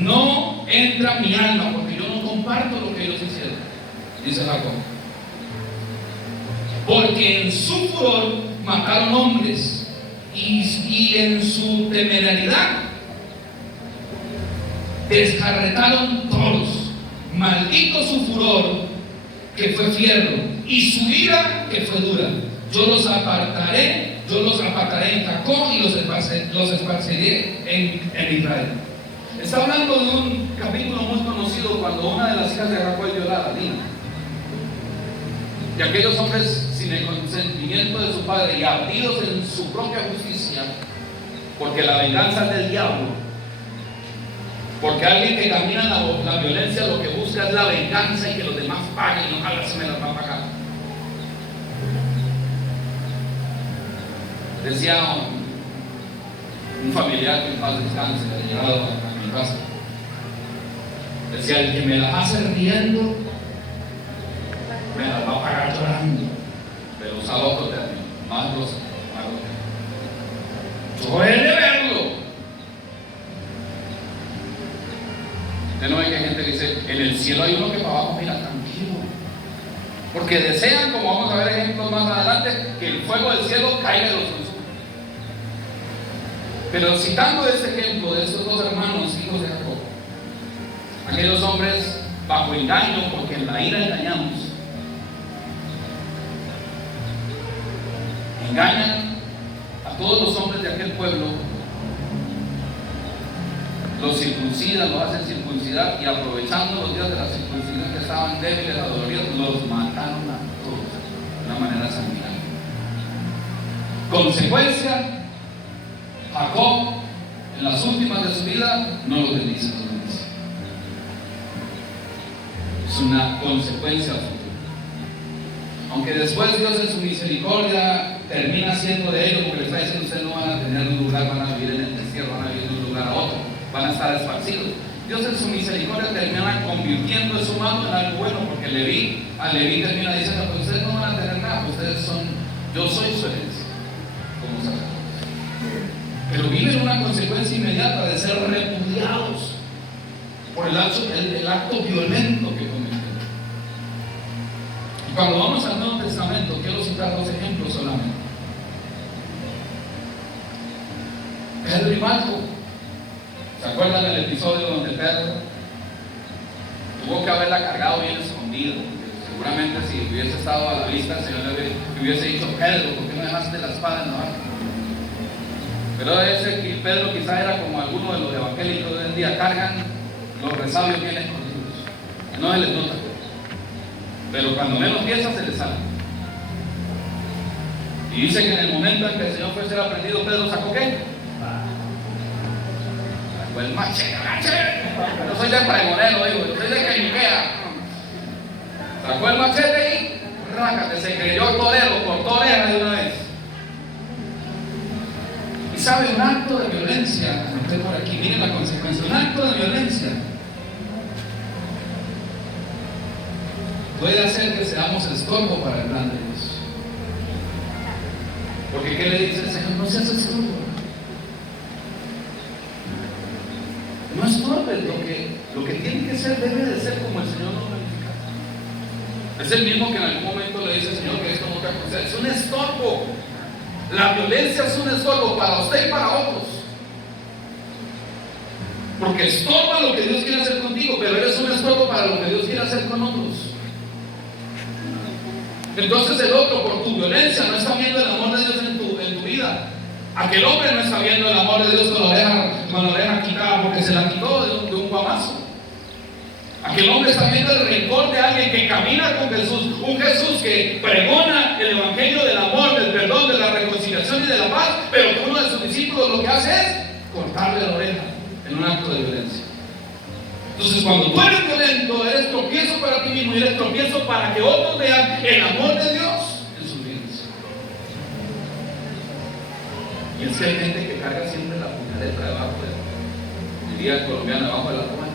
no entra mi alma, porque yo no comparto lo que ellos hicieron, dice Jacob. Porque en su furor mataron hombres y en su temerariedad descarretaron toros. Maldito su furor, que fue fierro, y su ira, que fue dura. Yo los apartaré en Jacob y los esparciré en Israel. Está hablando de un capítulo muy conocido cuando una de las hijas de Jacob es violada, Dina. Y aquellos hombres sin el consentimiento de su padre y abdidos en su propia justicia, porque la venganza es del diablo, porque alguien que camina en la violencia lo que busca es la venganza y que los demás paguen y ojalá se me las va a pagar. Decía un familiar que en paz descanse, ha llegado a mi casa, decía, el que me las hace riendo me las va a pagar llorando, pero usa otro término, más grosero, más grosero. Yo he de verlo. Usted no ve que hay gente que dice, en el cielo hay uno que para abajo mira tranquilo, porque desean, como vamos a ver ejemplos más adelante, que el fuego del cielo caiga de los ojos. Pero citando este ejemplo de estos dos hermanos, hijos de Jacob, aquellos hombres bajo engaño, porque en la ira engañamos, engañan a todos los hombres de aquel pueblo, los circuncidan, los hacen circuncidar, y aprovechando los días de la circuncisión que estaban débiles, adoloridos, los mataron a todos de una manera sanguinaria. Consecuencia: Jacob, en las últimas de su vida, no los bendice, los bendice. Es una consecuencia futura. Aunque después Dios en su misericordia termina haciendo de ellos, porque le está diciendo, ustedes no van a tener un lugar, van a vivir en el destierro, van a vivir de un lugar a otro, van a estar esparcidos. Dios en su misericordia termina convirtiendo eso malo en algo bueno, porque a Leví termina diciendo, pues ustedes no van a tener nada, ustedes son, yo soy su herencia, como sacerdotes. Pero viven una consecuencia inmediata de ser repudiados por el acto violento que cometen. Y cuando vamos al Nuevo Testamento, quiero citar dos ejemplos solamente. Pedro y Marco. ¿Se acuerdan del episodio donde Pedro tuvo que haberla cargado bien escondido? Seguramente si hubiese estado a la vista, el Señor le hubiese dicho, Pedro, ¿por qué no dejaste la espada en la barca? Pero Pedro quizá era como algunos de los evangélicos de hoy en día, cargan los resabios bien escondidos, no se les nota, pero cuando menos piensa se les sale. Y dice que en el momento en que el Señor fue a ser aprendido, Pedro sacó ¿qué? Sacó el machete. Yo soy de pregonero, digo, yo soy de Cañuquea. Sacó el machete y rácate, se creyó torero, cortó oreja de una vez. ¿Sabe? Un acto de violencia, anoté por aquí, miren la consecuencia, un acto de violencia puede hacer que seamos estorbo para el plan de Dios. Porque ¿qué le dice el Señor? No seas estorbo. No estorbes, lo que tiene que ser debe de ser como el Señor nos planifica. Es el mismo que en algún momento le dice el Señor que esto no te aconseja. Es un estorbo. La violencia es un estorbo para usted y para otros. Porque estorba lo que Dios quiere hacer contigo, pero eres un estorbo para lo que Dios quiere hacer con otros. Entonces el otro, por tu violencia, no está viendo el amor de Dios en tu vida. Aquel hombre no está viendo el amor de Dios con la oreja quitada porque se la quitó de un guamazo. Aquel hombre está viendo el rencor de alguien que camina con Jesús, un Jesús que pregona el evangelio del amor, del perdón, de la reconciliación y de la paz, pero que uno de sus discípulos lo que hace es cortarle la oreja en un acto de violencia. Entonces, cuando tú eres violento, eres tropiezo para ti mismo y eres tropiezo para que otros vean el amor de Dios en sus vidas. Y es que hay gente que carga siempre la puñaleta debajo diría colombiana, debajo de la ruana.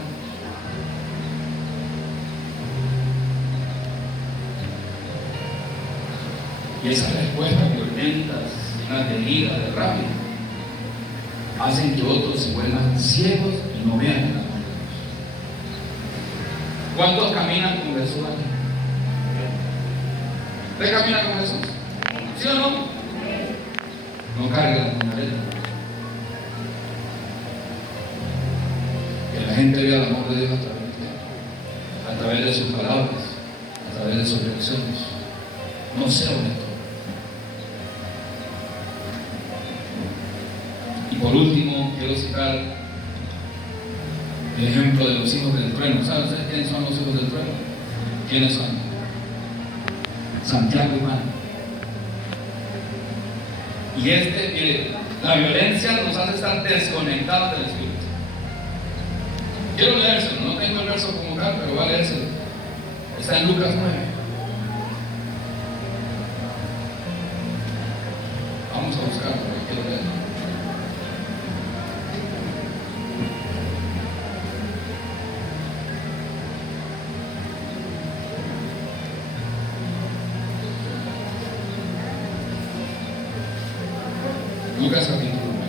Y esas respuestas violentas, llenas de ira, de rabia, hacen que otros se vuelvan ciegos y no vean el amor de Dios. ¿Cuántos caminan con Jesús aquí? ¿Usted camina con Jesús? ¿Sí o no? No cargue la puñaleta. Que la gente vea el amor de Dios a través de sus palabras, a través de sus reacciones. No sea honesto. Y por último, quiero citar el ejemplo de los hijos del trueno. ¿Saben ustedes quiénes son los hijos del trueno? ¿Quiénes son? Santiago y Juan. Y mire, la violencia nos hace estar desconectados del Espíritu. Quiero leérselo, no tengo el verso como tal, pero voy a leérselo. Está en Lucas 9. Vamos a buscarlo, quiero leerlo. Lucas capítulo 9.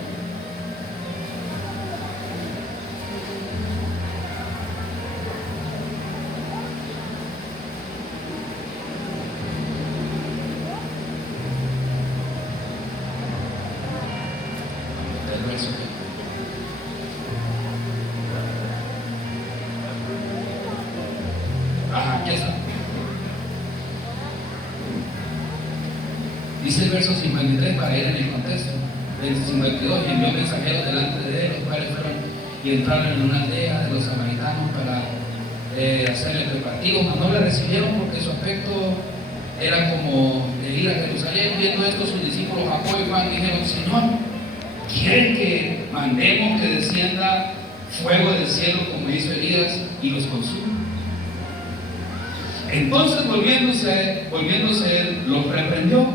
El verso. Ajá, aquí está. Dice el verso 53 para ir en el contexto. El 52, y envió mensajeros delante de él, los cuales fueron y entraron en una aldea de los samaritanos para hacerle preparativos, mas no le recibieron porque su aspecto era como el ir a Jerusalén. Viendo esto, sus discípulos Jacobo y Juan dijeron: Señor, ¿quieren que mandemos que descienda fuego del cielo como hizo Elías y los consuma? Entonces volviéndose él, los reprendió,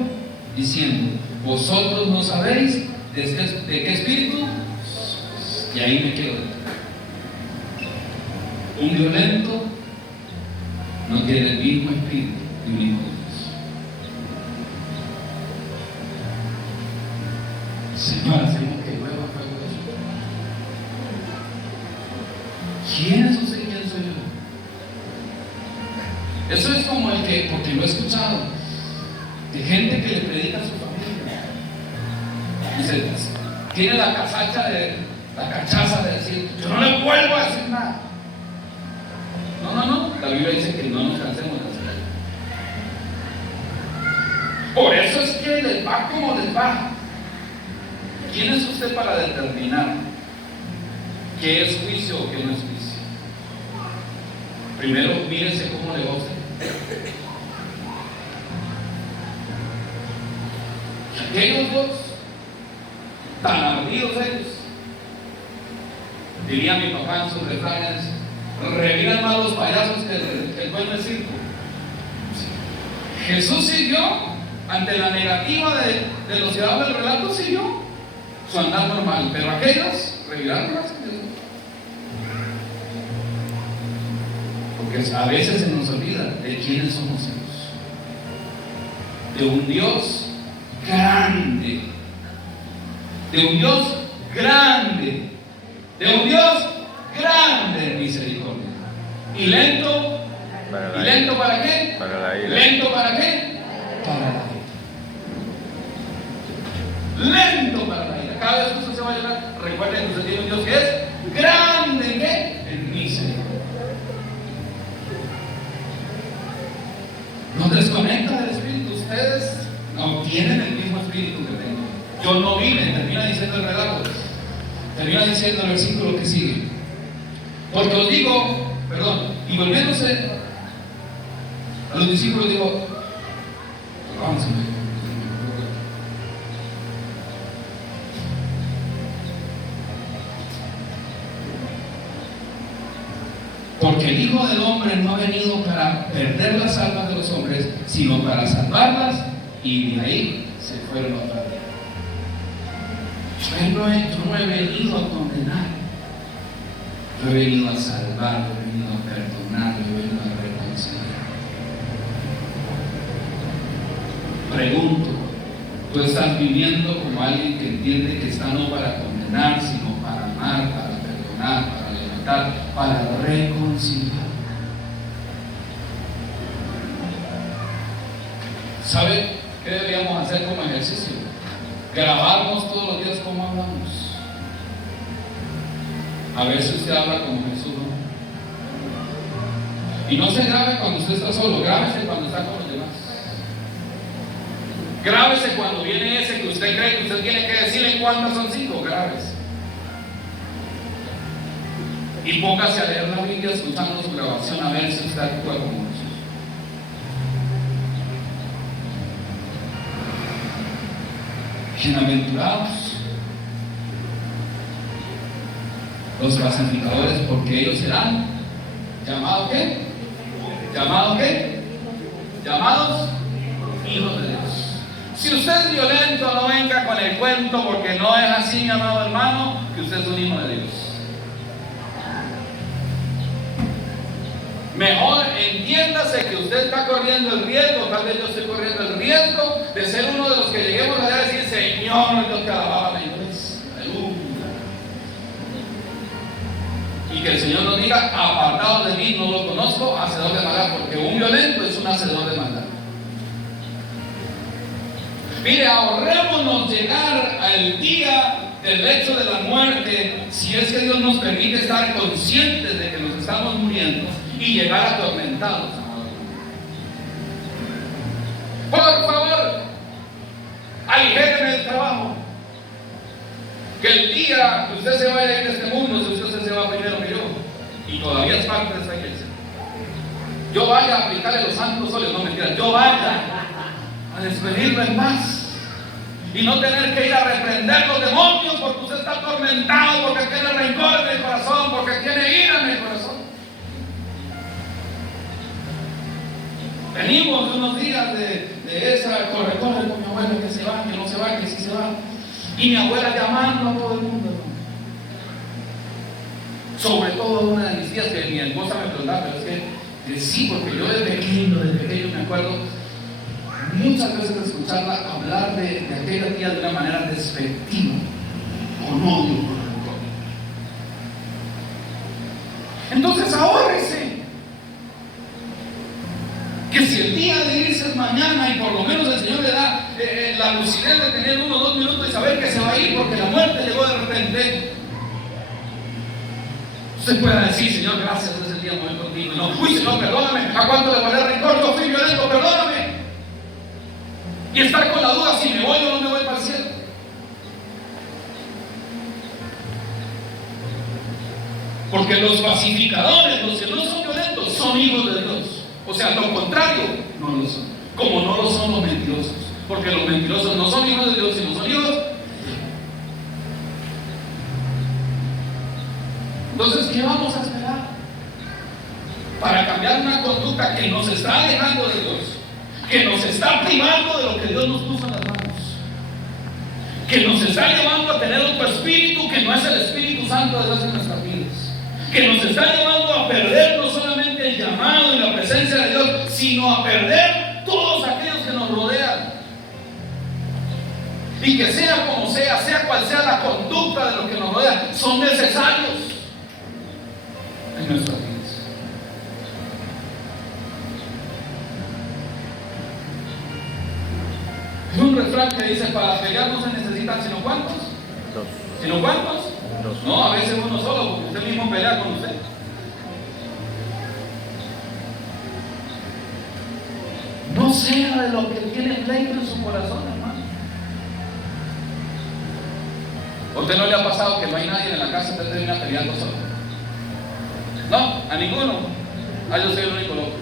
diciendo: vosotros no sabéis de qué espíritu, y ahí me quedo. Un violento no tiene el mismo espíritu de un hijo de Dios. Señor, hacemos que llueva fuego de su. ¿Quién es usted? ¿Quién soy yo? Eso es como el que, porque lo he escuchado, de gente que le predica a su familia. Dice, tiene la cachaza de decir: yo no le vuelvo a decir nada. No, la Biblia dice que no nos cansemos de hacer. Por eso es que les va como les va. ¿Quién es usted para determinar qué es juicio o qué no es juicio? Primero mírese cómo le va a usted. Aquellos dos, tan ardidos ellos, diría mi papá en sus refranes: reviran más los payasos que el dueño del circo. Jesús siguió ante la negativa de los ciudadanos del relato, siguió su andar normal, pero aquellos reviraron más. Porque a veces se nos olvida de quiénes somos hijos, de un Dios grande, de un Dios grande, de un Dios grande en misericordia. ¿Y lento? ¿Y lento para qué? Para la ira. ¿Lento para qué? Para la ira. Lento para la ira. Cada vez que usted se va a llorar, recuerde que usted tiene un Dios que es grande en qué? En misericordia. No desconecta del Espíritu. Ustedes no tienen el mismo Espíritu que tengo. Yo no vine, termina diciendo el relato. Termina diciendo el versículo que sigue. Porque os digo, y volviéndose a los discípulos, digo, vamos a ver. Porque el Hijo del Hombre no ha venido para perder las almas de los hombres, sino para salvarlas, y de ahí se fueron otra vez. Yo no he venido a condenar, yo he venido a salvar, yo he venido a perdonar, yo he venido a reconciliar. Pregunto, ¿tú estás viviendo como alguien que entiende que está no para condenar, sino para amar, para perdonar, para levantar, para reconciliar? ¿Sabe qué deberíamos hacer como ejercicio? Grabarnos todos los días cómo hablamos. A ver si usted habla como Jesús, ¿no? Y no se grabe cuando usted está solo, grábese cuando está con los demás. Grábese cuando viene ese que usted cree que usted tiene que decirle cuántas son 5, grábese. Y póngase a leer la Biblia escuchando su grabación a ver si usted actúa como Jesús. Bienaventurados los pacificadores, porque ellos serán llamados ¿qué? ¿Llamados qué? Llamados hijos de Dios. Si usted es violento, no venga con el cuento, porque no es así, mi amado hermano, que usted es un hijo de Dios. Mejor entiéndase que usted está corriendo el riesgo, tal vez yo estoy corriendo el riesgo de ser uno de los que lleguemos allá a decir: Señor, yo te alababa la iglesia, aleluya. Y que el Señor nos diga: apartado de mí, no lo conozco, hacedor de maldad, porque un violento es un hacedor de maldad. Mire, ahorrémonos llegar al día del hecho de la muerte, si es que Dios nos permite estar conscientes de que nos estamos muriendo, y llegar atormentados. Por favor, aligéreme el trabajo. Que el día que usted se vaya a ir de este mundo, si usted se va primero que yo, y todavía es parte de esta iglesia, yo vaya a aplicarle los santos óleos, no mentiras, yo vaya a despedirlo en paz. Y no tener que ir a reprender los demonios porque usted está atormentado, porque tiene rencor en el corazón, porque tiene ira en el corazón. Venimos de unos días de esa corre con mi abuela, que se va, que no se va, que sí se va. Y mi abuela llamando a todo el mundo. Sobre todo una de mis tías, que mi esposa me preguntaba, pero es que sí, porque yo desde pequeño me acuerdo muchas veces de escucharla hablar de aquella tía de una manera despectiva, con odio, con rencor. Entonces ahórrese. Que si el día de irse es mañana y por lo menos el Señor le da la lucidez de tener 1 o 2 minutos y saber que se va a ir porque la muerte llegó de repente, usted pueda decir: Señor, gracias, es el día que voy contigo. No, uy, Señor, perdóname, ¿a cuánto le guardé rencor? Yo fui violento, perdóname. Y estar con la duda si me voy o no me voy para el cielo. Porque los pacificadores, los que no son violentos, son hijos de Dios. O sea, lo contrario, no lo son. Como no lo son los mentirosos. Porque los mentirosos no son hijos de Dios, sino son hijos. Entonces, ¿qué vamos a esperar para cambiar una conducta que nos está alejando de Dios, que nos está privando de lo que Dios nos puso en las manos, que nos está llevando a tener otro espíritu que no es el Espíritu Santo de Dios en nuestras vidas, que nos está llevando a perder no solamente el llamado y la presencia de Dios, sino a perder todos aquellos que nos rodean? y que sea como sea cual sea la conducta de los que nos rodean, son necesarios en nuestras vidas. Es un refrán que dice: para pelear no se necesitan sino ¿cuántos? Dos. ¿Sino cuántos? Dos. No, a veces uno solo, porque usted mismo pelea con usted. No sea de lo que tiene pleito en su corazón, hermano. ¿A usted no le ha pasado que no hay nadie en la casa y usted termina peleando solo? No, a ninguno. Yo soy el único loco.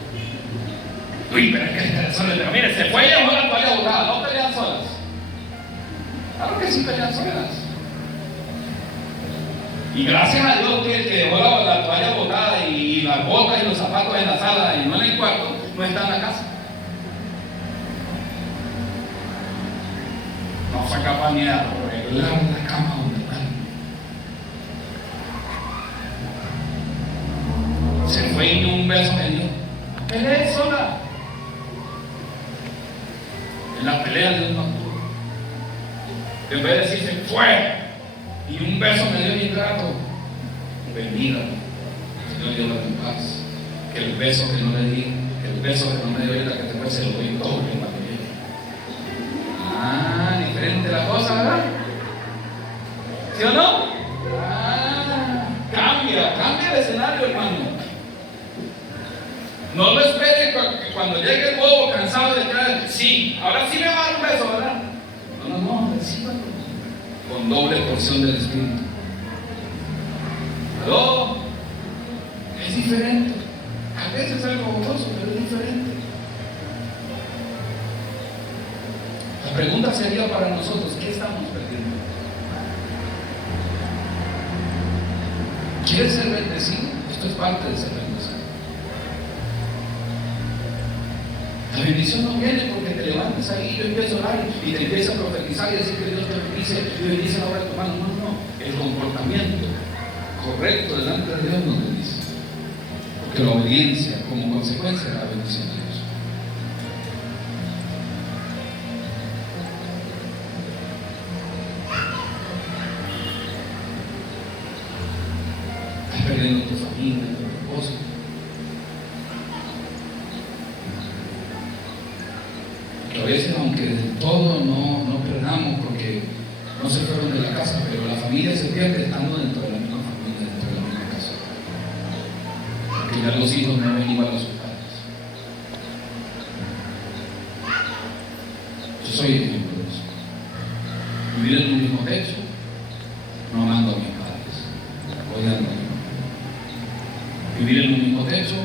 Uy, pero es que solo, pero mire, se fue y dejó la toalla botada. No pelean solas. Claro que sí pelean solas. Y gracias a Dios que el que dejó la toalla botada y las botas y los zapatos en la sala y no en el cuarto, no está en la casa. No fue capaz ni de arreglar la cama donde está. Se fue y ni un beso me dio. Peleé sola. En la pelea de un pastor, en vez de decir se fue y un beso me dio bien grato, bendiga, Señor, Dios en paz, que el beso que no le di, que el beso que no me dio ahorita que después se lo doy todo en la pelea. Diferente la cosa, ¿verdad? ¿Sí o no? Cambia el escenario, hermano. No lo espere cuando llegue el bobo cansado de quedar. Sí, ahora sí me va a dar un beso, ¿verdad? No, recíbalo con doble porción del Espíritu. ¿Aló? Es diferente. A veces es algo gozoso, pero es diferente. La pregunta sería para nosotros: ¿qué estamos perdiendo? ¿Quieres ser bendecido? Esto es parte de ser bendecido. La bendición no viene porque te levantes ahí y yo empiezo a orar y te empiezo a profetizar y decir que Dios te bendice y bendice la obra de tu mano. No. El comportamiento correcto delante de Dios nos bendice. Porque la obediencia como consecuencia de la bendición de Dios. Estás perdiendo tu familia, tu propósito. A veces, aunque del todo no perdamos porque no se fueron de la casa, pero la familia se pierde estando dentro de la misma familia, dentro de la misma casa. Porque ya los hijos no ven igual a sus padres. Yo soy ejemplo de eso. Vivir en un mismo techo, no amando a mis padres, odiando a mi mamá. Vivir en un mismo techo,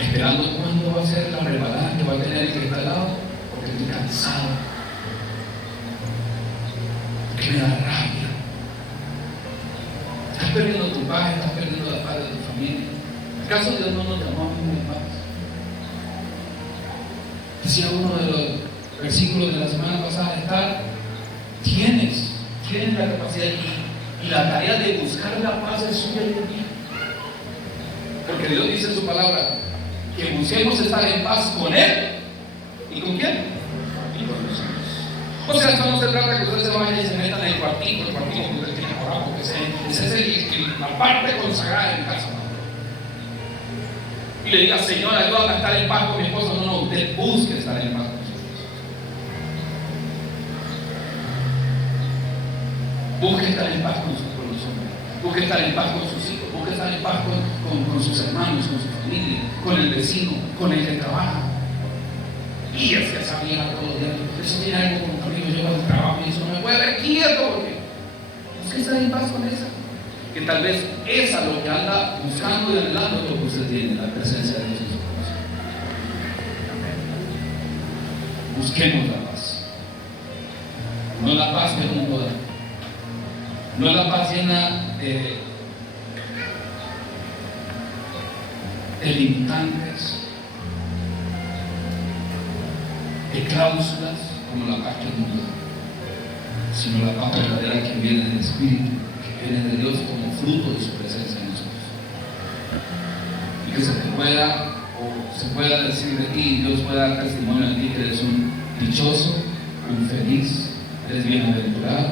esperando cuándo va a ser la reparada que va a tener el que está al lado, porque estoy cansado, porque me da rabia. Estás perdiendo tu paz, estás perdiendo la paz de tu familia. ¿Acaso Dios no nos llamó a vivir en paz? Decía uno de los versículos de la semana pasada: tienes la capacidad y la tarea de buscar la paz es suya y de mí. Porque Dios dice en su palabra que busquemos estar en paz con Él. ¿Y con quién? Y con nosotros. O sea, esto no se trata de que usted se vaya y se meta en el cuartito que usted tiene por abajo, porque esa es la parte consagrada de mi casa. Y le diga: Señor, ayúdame a estar en paz con mi esposo. No, usted busque estar en paz con sus hijos. Busque estar en paz con los hombres. Busque estar en paz con sus hijos. Busque estar en paz con sus hermanos, con su familia, con el vecino, con el que trabaja. Y es que esa vieja todos los días, eso tiene algo conmigo. Yo al trabajo y eso no me puede ver quieto, porque busque estar en paz con esa. Que tal vez esa lo que anda buscando y anhelando es lo que usted tiene, la presencia de Dios en su corazón. Busquemos la paz. No la paz que el mundo da. No la paz llena de limitantes, de cláusulas como la paz que el mundo da, sino la paz verdadera que viene del Espíritu, que viene de Dios como fruto de su presencia en nosotros. Y que se pueda decir de ti, Dios pueda dar testimonio de ti que eres un dichoso infeliz, eres bienaventurado,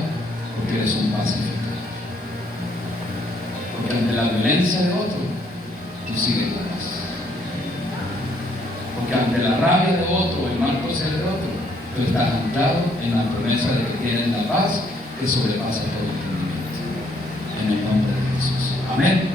porque eres un pacífico. Porque ante la violencia de otro, tú sigues la paz. Porque ante la rabia de otro, el mal proceder de otro, tú estás anclado en la promesa de que tienes la paz que sobrepasa todo entendimiento. En el nombre de Jesús. Amén.